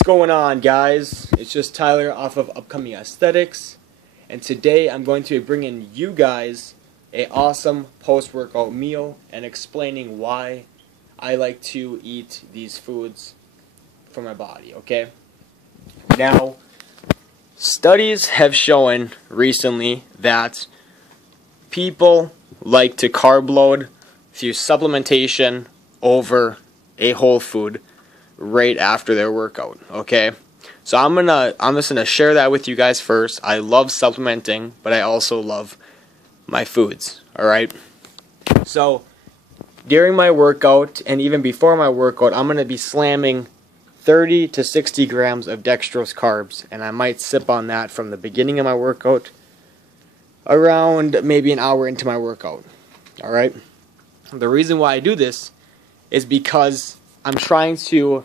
What's going on, guys? It's just Tyler off of Upcoming Aesthetics, and today I'm going to be bringing you guys a awesome post-workout meal and explaining why I like to eat these foods for my body, okay? Now, studies have shown recently that people like to carb load through supplementation over a whole food right after their workout, okay? So I'm just gonna share that with you guys first. I love supplementing, but I also love my foods, alright? So during my workout and even before my workout, I'm gonna be slamming 30 to 60 grams of dextrose carbs, and I might sip on that from the beginning of my workout around maybe an hour into my workout, alright? The reason why I do this is because I'm trying to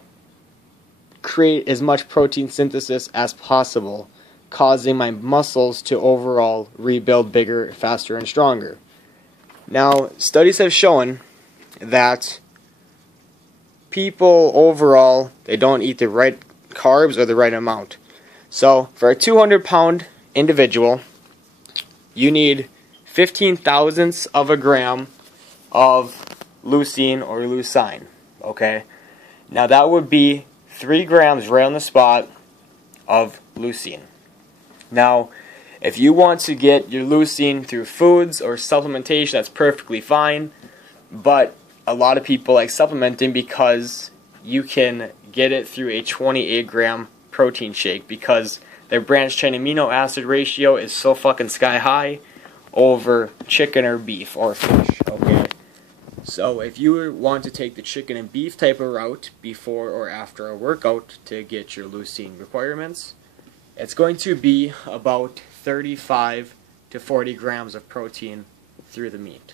create as much protein synthesis as possible, causing my muscles to overall rebuild bigger, faster, and stronger. Now, studies have shown that people overall, they don't eat the right carbs or the right amount. So, for a 200-pound individual, you need 15 thousandths of a gram of leucine or leucine, okay? Now that would be 3 grams right on the spot of leucine. Now, if you want to get your leucine through foods or supplementation, that's perfectly fine, but a lot of people like supplementing because you can get it through a 28 gram protein shake because their branched chain amino acid ratio is so fucking sky high over chicken or beef or fish, okay? So if you want to take the chicken and beef type of route before or after a workout to get your leucine requirements, it's going to be about 35 to 40 grams of protein through the meat.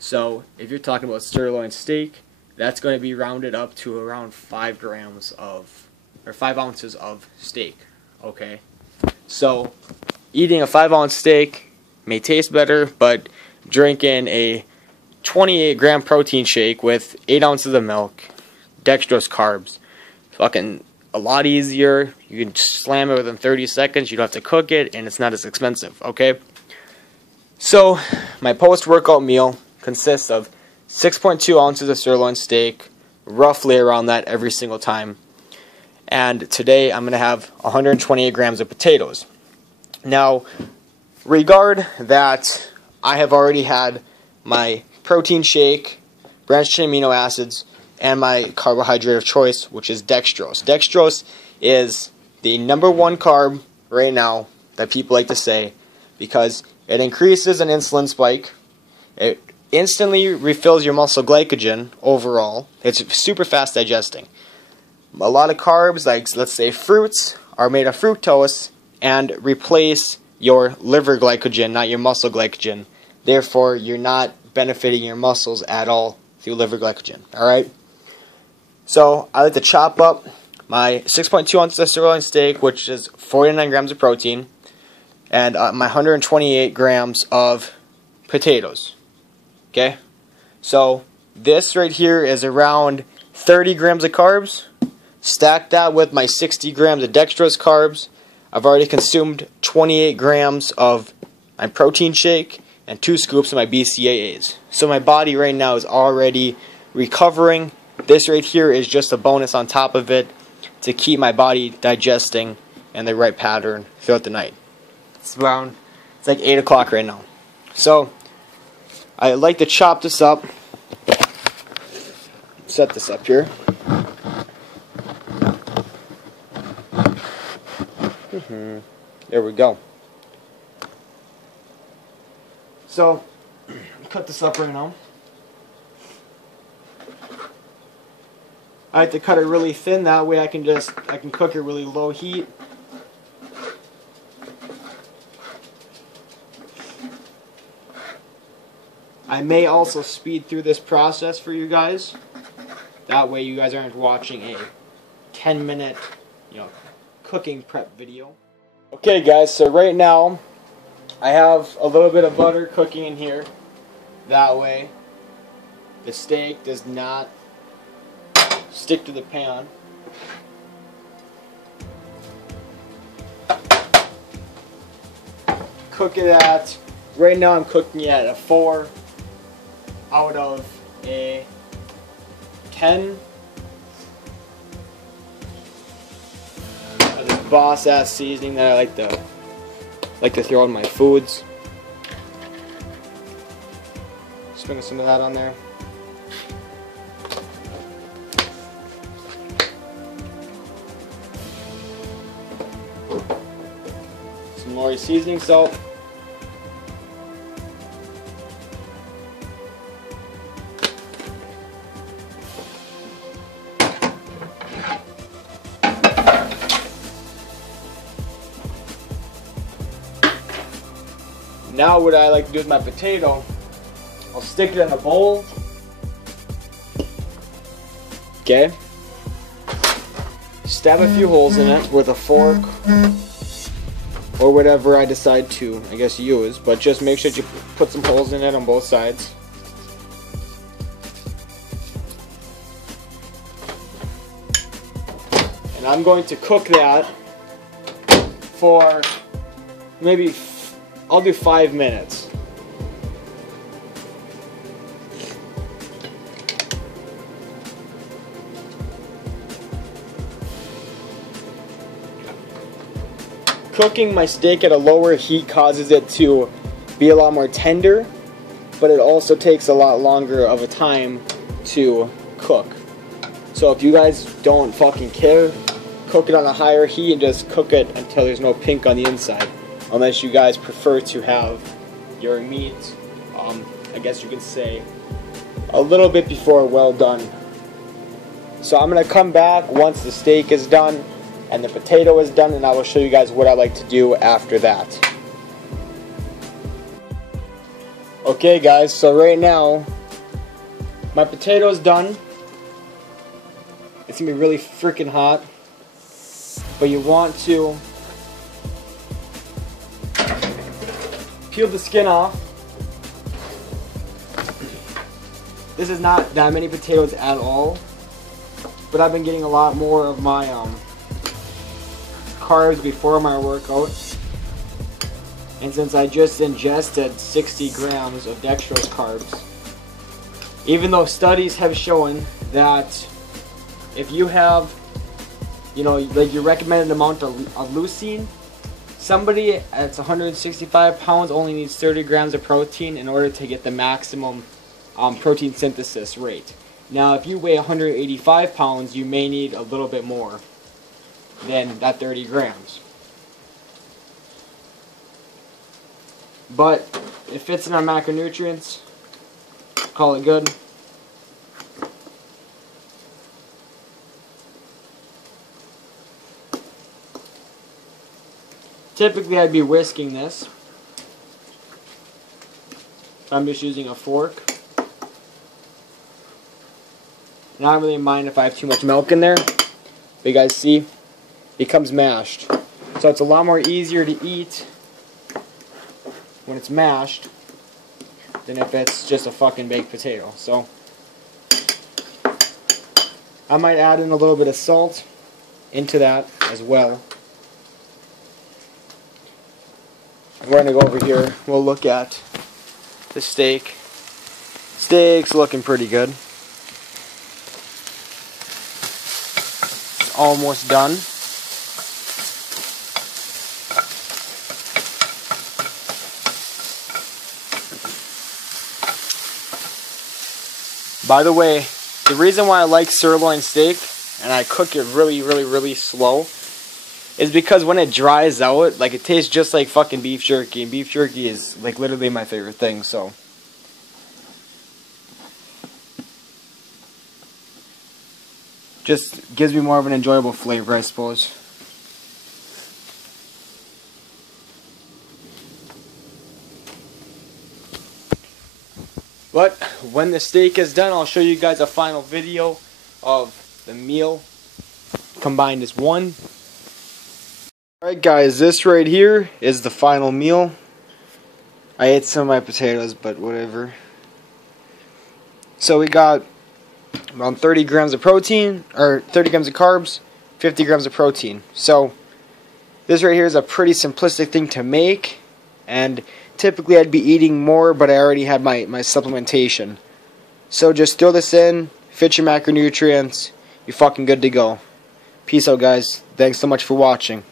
So if you're talking about sirloin steak, that's going to be rounded up to around 5 grams of, or 5 ounces of steak, okay? So eating a 5-ounce steak may taste better, but drinking a 28 gram protein shake with 8 ounces of milk, dextrose carbs, fucking a lot easier. You can slam it within 30 seconds. You don't have to cook it, and it's not as expensive, okay? So my post-workout meal consists of 6.2 ounces of sirloin steak, roughly around that every single time. And today I'm going to have 128 grams of potatoes. Now, regard that I have already had my protein shake, branched chain amino acids, and my carbohydrate of choice, which is dextrose. Dextrose is the #1 carb right now that people like to say because it increases an insulin spike. It instantly refills your muscle glycogen overall. It's super fast digesting. A lot of carbs, like let's say fruits, are made of fructose and replace your liver glycogen, not your muscle glycogen. Therefore, you're not benefiting your muscles at all through liver glycogen, alright? So, I like to chop up my 6.2 ounces of sirloin steak, which is 49 grams of protein, and my 128 grams of potatoes, okay? So, this right here is around 30 grams of carbs. Stack that with my 60 grams of dextrose carbs. I've already consumed 28 grams of my protein shake and 2 scoops of my BCAAs. So my body right now is already recovering. This right here is just a bonus on top of it to keep my body digesting in the right pattern throughout the night. It's like 8 o'clock right now. So I like to chop this up. Set this up here. There we go. So, cut this up right now. I like to cut it really thin, that way I can cook it really low heat. I may also speed through this process for you guys. That way you guys aren't watching a 10-minute, cooking prep video. Okay guys, so right now I have a little bit of butter cooking in here. That way the steak does not stick to the pan. cook it at, right now I'm cooking it at a 4 out of a 10. This boss ass seasoning that I like to throw in my foods. Sprinkle some of that on there. Some more seasoning salt. Now what I like to do with my potato, I'll stick it in a bowl. Okay. Stab a few holes in it with a fork or whatever I decide to, I guess, use, but just make sure you put some holes in it on both sides. And I'm going to cook that for maybe, I'll do 5 minutes. Cooking my steak at a lower heat causes it to be a lot more tender, but it also takes a lot longer of a time to cook. So if you guys don't fucking care, cook it on a higher heat and just cook it until there's no pink on the inside. Unless you guys prefer to have your meat, I guess you could say, a little bit before well done. So I'm going to come back once the steak is done and the potato is done, and I will show you guys what I like to do after that. Okay guys, so right now my potato is done. It's going to be really freaking hot, but you want to peel the skin off. This is not that many potatoes at all, but I've been getting a lot more of my carbs before my workout. And since I just ingested 60 grams of dextrose carbs, even though studies have shown that if you have, you know, like your recommended amount of leucine, somebody that's 165 pounds only needs 30 grams of protein in order to get the maximum protein synthesis rate. Now, if you weigh 185 pounds, you may need a little bit more than that 30 grams. But it fits in our macronutrients. Call it good. Typically I'd be whisking this. So I'm just using a fork. And I don't really mind if I have too much milk in there. But you guys see, it becomes mashed. So it's a lot more easier to eat when it's mashed than if it's just a fucking baked potato. So I might add in a little bit of salt into that as well. We're going to go over here. We'll look at the steak. Steak's looking pretty good. It's almost done. By the way, the reason why I like sirloin steak and I cook it really slow is because when it dries out, like, it tastes just like fucking beef jerky, and beef jerky is like literally my favorite thing. So just gives me more of an enjoyable flavor, I suppose. But when the steak is done, I'll show you guys a final video of the meal combined as one. Alright guys, this right here is the final meal. I ate some of my potatoes, but whatever. So we got around 30 grams of protein, or 30 grams of carbs, 50 grams of protein. So this right here is a pretty simplistic thing to make, And typically I'd be eating more, but I already had my supplementation. So just throw this in, fit your macronutrients, you're fucking good to go. Peace out, guys. Thanks so much for watching.